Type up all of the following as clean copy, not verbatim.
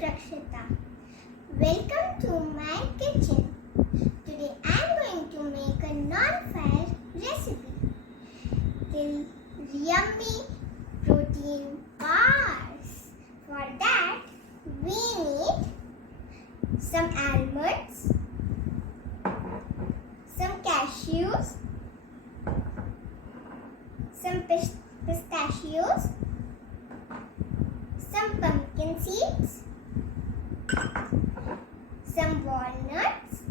Rakshita. Welcome to my kitchen. Today I am going to make a non-fat recipe. The yummy protein bars. For that we need some almonds, some cashews, some pistachios, some pumpkin seeds, some walnuts,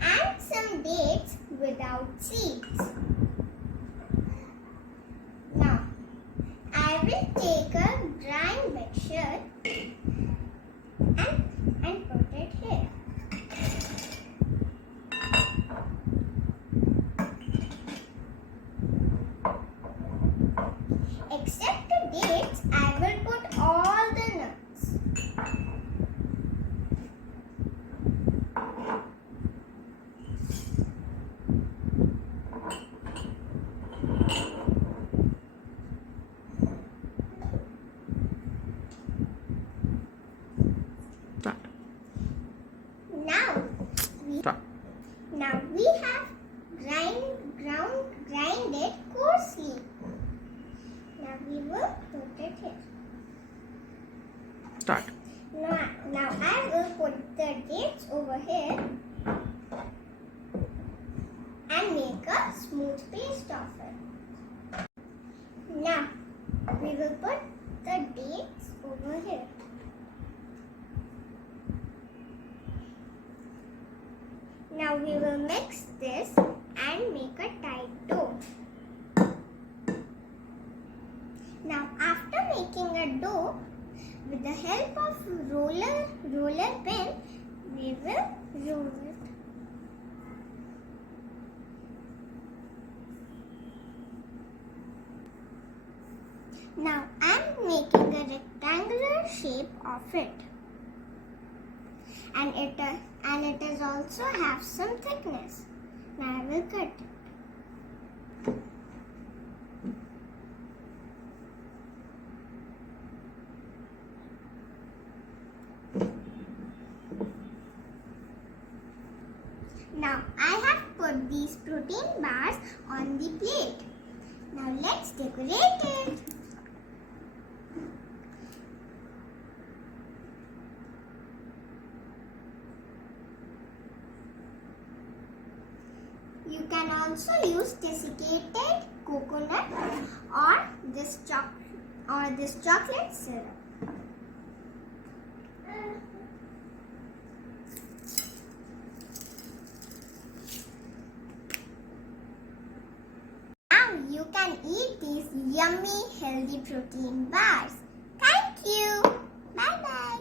and some dates without seeds. Now, I will take a grind mixture and put it here. Except the dates, I will put all the nuts. Now we have grinded coarsely. Now we will put it here. Start. Now I will put the dates over here and make a smooth paste of it. Now we will put the dates over here. Now we will mix this and make a tight dough. Now after making a dough, with the help of roller pin, we will roll it. Now I am making a rectangular shape of it. And it is also have some thickness. Now I will cut it. Now I have put these protein bars on the plate. Now let's decorate it. You can also use desiccated coconut or this chocolate syrup. Now you can eat these yummy healthy protein bars. Thank you. Bye bye.